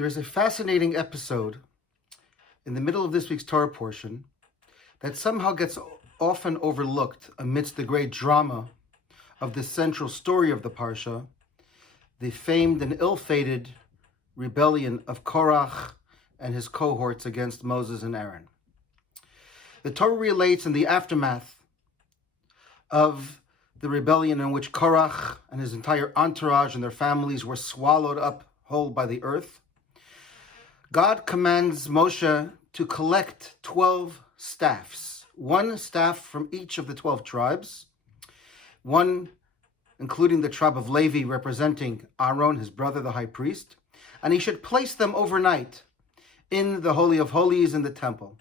There is a fascinating episode in the middle of this week's Torah portion that somehow gets often overlooked amidst the great drama of the central story of the Parsha, the famed and ill-fated rebellion of Korach and his cohorts against Moses and Aaron. The Torah relates in the aftermath of the rebellion in which Korach and his entire entourage and their families were swallowed up whole by the earth. God commands Moshe to collect 12 staffs, one staff from each of the 12 tribes, one including the tribe of Levi representing Aaron, his brother, the high priest, and he should place them overnight in the Holy of Holies in the temple.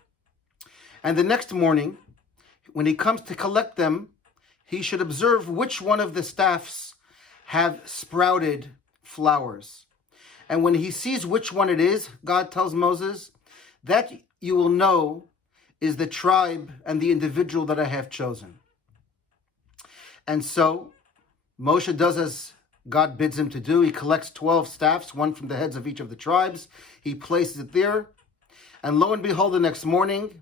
And the next morning, when he comes to collect them, he should observe which one of the staffs have sprouted flowers. And when he sees which one it is, God tells Moses, that you will know is the tribe and the individual that I have chosen. And so Moshe does as God bids him to do. He collects 12 staffs, one from the heads of each of the tribes. He places it there. And lo and behold, the next morning,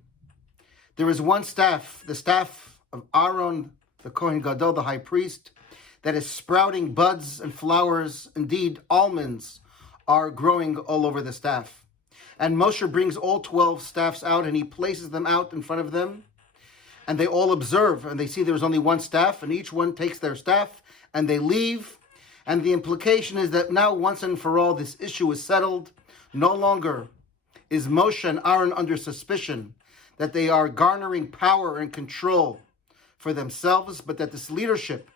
there is one staff, the staff of Aaron, the Kohen Gadol, the high priest, that is sprouting buds and flowers. Indeed, almonds are growing all over the staff. And Moshe brings all 12 staffs out and he places them out in front of them. And they all observe and they see there's only one staff, and each one takes their staff and they leave. And the implication is that now once and for all this issue is settled. No longer is Moshe and Aaron under suspicion that they are garnering power and control for themselves, but that this leadership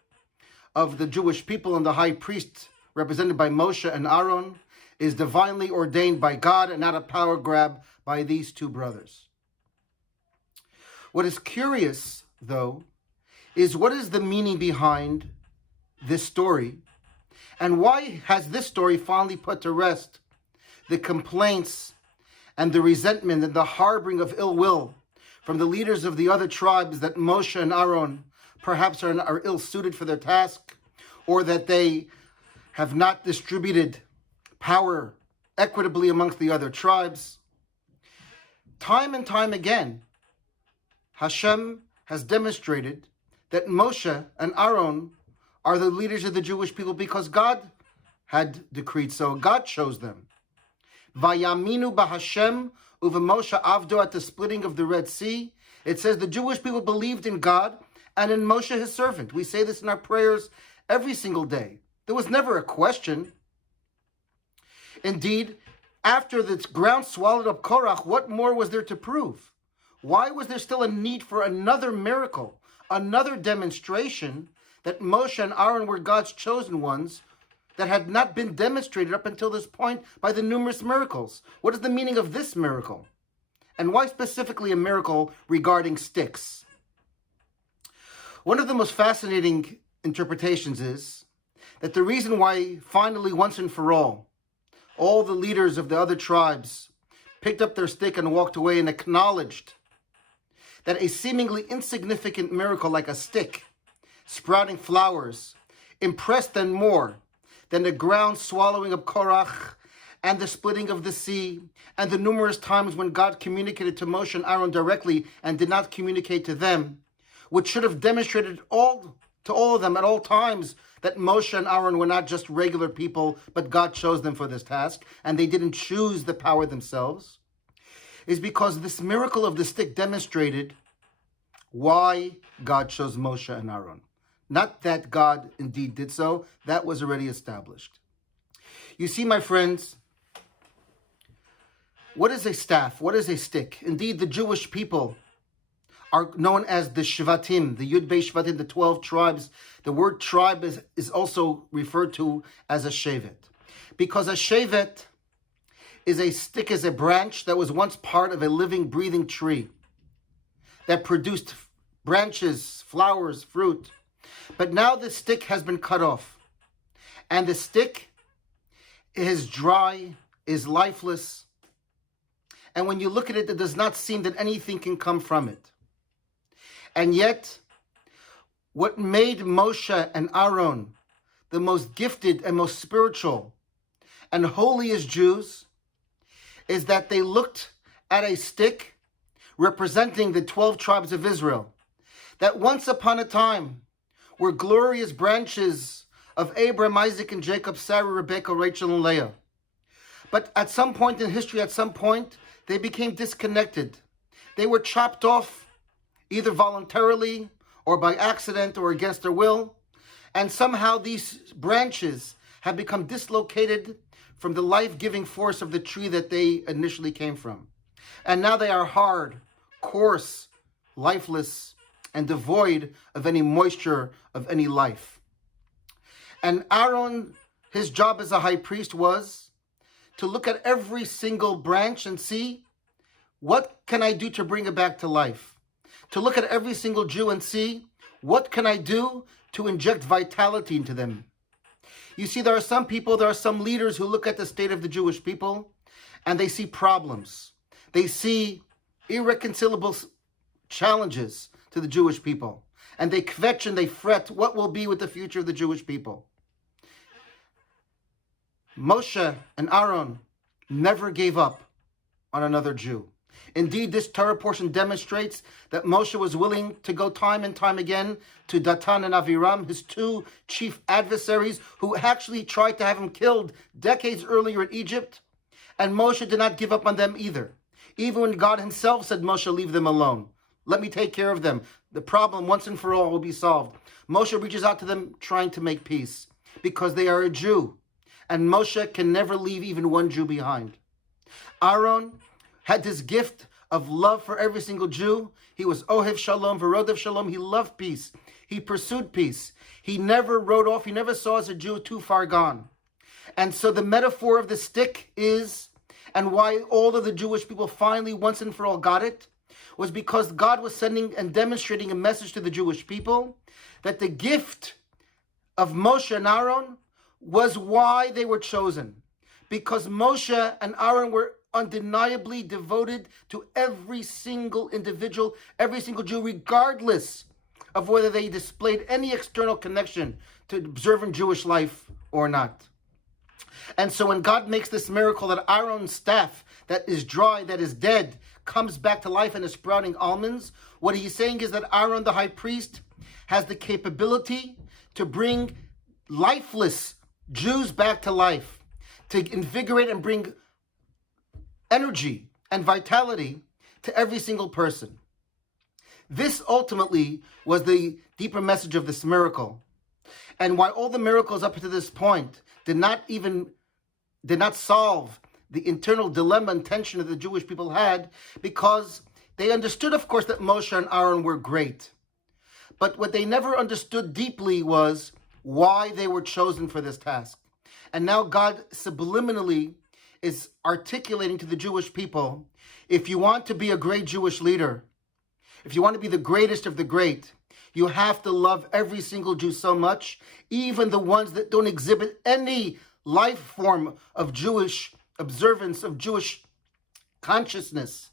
of the Jewish people and the high priest represented by Moshe and Aaron is divinely ordained by God and not a power grab by these two brothers. What is curious, though, is what is the meaning behind this story, and why has this story finally put to rest the complaints and the resentment and the harboring of ill will from the leaders of the other tribes that Moshe and Aaron perhaps are ill-suited for their task, or that they have not distributed power equitably amongst the other tribes. Time and time again, Hashem has demonstrated that Moshe and Aaron are the leaders of the Jewish people because God had decreed so. God chose them. Vayaminu b'Hashem u'v'Moshe avdo, at the splitting of the Red Sea. It says the Jewish people believed in God and in Moshe, his servant. We say this in our prayers every single day. There was never a question. Indeed, after the ground swallowed up Korach, what more was there to prove? Why was there still a need for another miracle, another demonstration that Moshe and Aaron were God's chosen ones that had not been demonstrated up until this point by the numerous miracles? What is the meaning of this miracle? And why specifically a miracle regarding sticks? One of the most fascinating interpretations is that the reason why finally, once and for all the leaders of the other tribes picked up their stick and walked away and acknowledged that a seemingly insignificant miracle like a stick sprouting flowers impressed them more than the ground swallowing up Korach and the splitting of the sea and the numerous times when God communicated to Moshe and Aaron directly and did not communicate to them, which should have demonstrated to all of them at all times that Moshe and Aaron were not just regular people, but God chose them for this task, and they didn't choose the power themselves, is because this miracle of the stick demonstrated why God chose Moshe and Aaron. Not that God indeed did so, that was already established. You see, my friends, what is a staff? What is a stick? Indeed, the Jewish people are known as the Shvatim, the Yud Beit Shvatim, the 12 tribes. The word tribe is also referred to as a shevet, because a shevet is a stick, is a branch that was once part of a living, breathing tree that produced branches, flowers, fruit. But now the stick has been cut off, and the stick is dry, is lifeless, and when you look at it, it does not seem that anything can come from it. And yet, what made Moshe and Aaron the most gifted and most spiritual and holiest Jews is that they looked at a stick representing the 12 tribes of Israel, that once upon a time were glorious branches of Abraham, Isaac, and Jacob, Sarah, Rebekah, Rachel, and Leah. But at some point in history, they became disconnected. They were chopped off, either voluntarily or by accident or against their will. And somehow these branches have become dislocated from the life-giving force of the tree that they initially came from. And now they are hard, coarse, lifeless, and devoid of any moisture, of any life. And Aaron, his job as a high priest was to look at every single branch and see, what can I do to bring it back to life? To look at every single Jew and see, what can I do to inject vitality into them? You see, there are some leaders who look at the state of the Jewish people and they see problems. They see irreconcilable challenges to the Jewish people. And they kvetch and they fret what will be with the future of the Jewish people. Moshe and Aaron never gave up on another Jew. Indeed, this Torah portion demonstrates that Moshe was willing to go time and time again to Datan and Aviram, his two chief adversaries who actually tried to have him killed decades earlier in Egypt. And Moshe did not give up on them either. Even when God himself said, Moshe, leave them alone. Let me take care of them. The problem once and for all will be solved. Moshe reaches out to them trying to make peace because they are a Jew. And Moshe can never leave even one Jew behind. Aaron had this gift of love for every single Jew. He was Ohev Shalom, Verodev Shalom. He loved peace. He pursued peace. He never wrote off. He never saw as a Jew too far gone. And so the metaphor of the stick is, and why all of the Jewish people finally once and for all got it, was because God was sending and demonstrating a message to the Jewish people that the gift of Moshe and Aaron was why they were chosen. Because Moshe and Aaron were undeniably devoted to every single individual, every single Jew, regardless of whether they displayed any external connection to observant Jewish life or not. And so when God makes this miracle that Aaron's staff that is dry, that is dead, comes back to life and is sprouting almonds, what he's saying is that Aaron, the high priest, has the capability to bring lifeless Jews back to life, to invigorate and bring energy and vitality to every single person. This ultimately was the deeper message of this miracle. And why all the miracles up to this point did not solve the internal dilemma and tension that the Jewish people had, because they understood, of course, that Moshe and Aaron were great. But what they never understood deeply was why they were chosen for this task. And now God subliminally is articulating to the Jewish people, if you want to be a great Jewish leader, if you want to be the greatest of the great, you have to love every single Jew so much, even the ones that don't exhibit any life form of Jewish observance, of Jewish consciousness.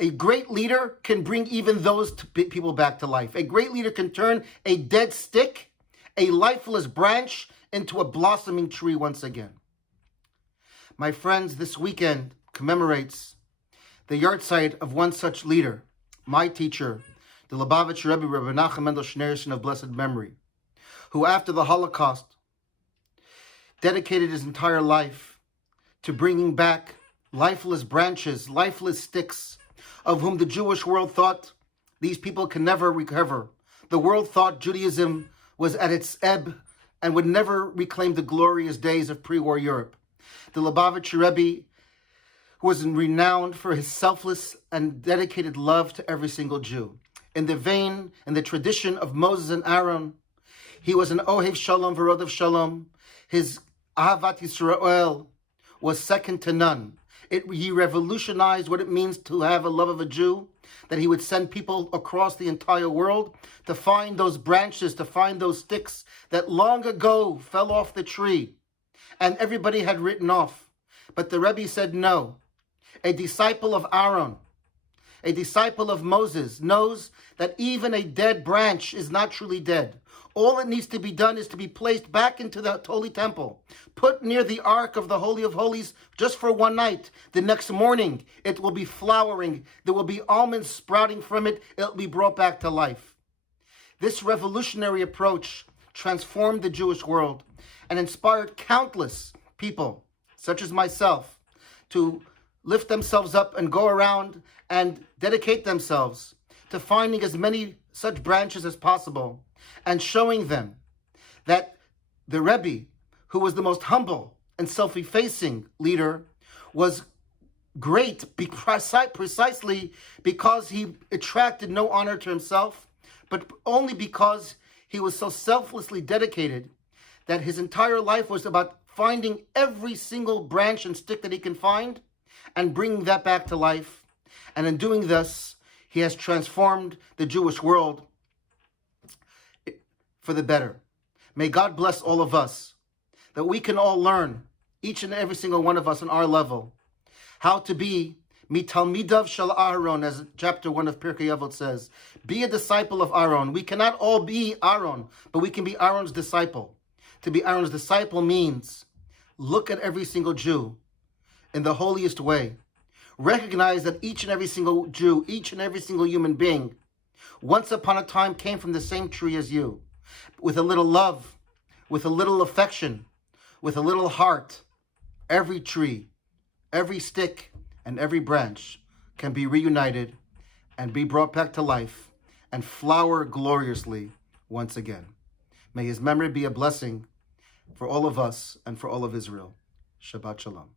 A great leader can bring even those people back to life. A great leader can turn a dead stick, a lifeless branch, into a blossoming tree once again. My friends, this weekend commemorates the yahrzeit of one such leader, my teacher, the Lubavitcher Rabbi, Rabbi Menachem Mendel Schneerson of blessed memory, who after the Holocaust dedicated his entire life to bringing back lifeless branches, lifeless sticks, of whom the Jewish world thought these people can never recover. The world thought Judaism was at its ebb and would never reclaim the glorious days of pre-war Europe. The Lubavitcher Rebbe was renowned for his selfless and dedicated love to every single Jew. In the vein and the tradition of Moses and Aaron, he was an Ohev Shalom, Verodev Shalom. His Ahavat Yisrael was second to none. He revolutionized what it means to have a love of a Jew, that he would send people across the entire world to find those branches, to find those sticks that long ago fell off the tree and everybody had written off. But the Rebbe said no. A disciple of Aaron, A disciple of Moses knows that even a dead branch is not truly dead. All that needs to be done is to be placed back into the holy temple, put near the ark of the Holy of Holies just for one night. The next morning, it will be flowering. There will be almonds sprouting from it. It will be brought back to life. This revolutionary approach transformed the Jewish world and inspired countless people, such as myself, to lift themselves up and go around and dedicate themselves to finding as many such branches as possible and showing them that the Rabbi, who was the most humble and self-effacing leader, was great precisely because he attracted no honor to himself, but only because he was so selflessly dedicated that his entire life was about finding every single branch and stick that he can find and bringing that back to life. And in doing this, he has transformed the Jewish world for the better. May God bless all of us, that we can all learn, each and every single one of us on our level, how to be mitalmidav shel Aaron, as chapter 1 of Pirkei Avot says. Be a disciple of Aaron. We cannot all be Aaron, but we can be Aaron's disciple. To be Aaron's disciple means look at every single Jew in the holiest way. Recognize that each and every single Jew, each and every single human being, once upon a time came from the same tree as you. With a little love, with a little affection, with a little heart, every tree, every stick, and every branch can be reunited and be brought back to life and flower gloriously once again. May his memory be a blessing for all of us and for all of Israel. Shabbat Shalom.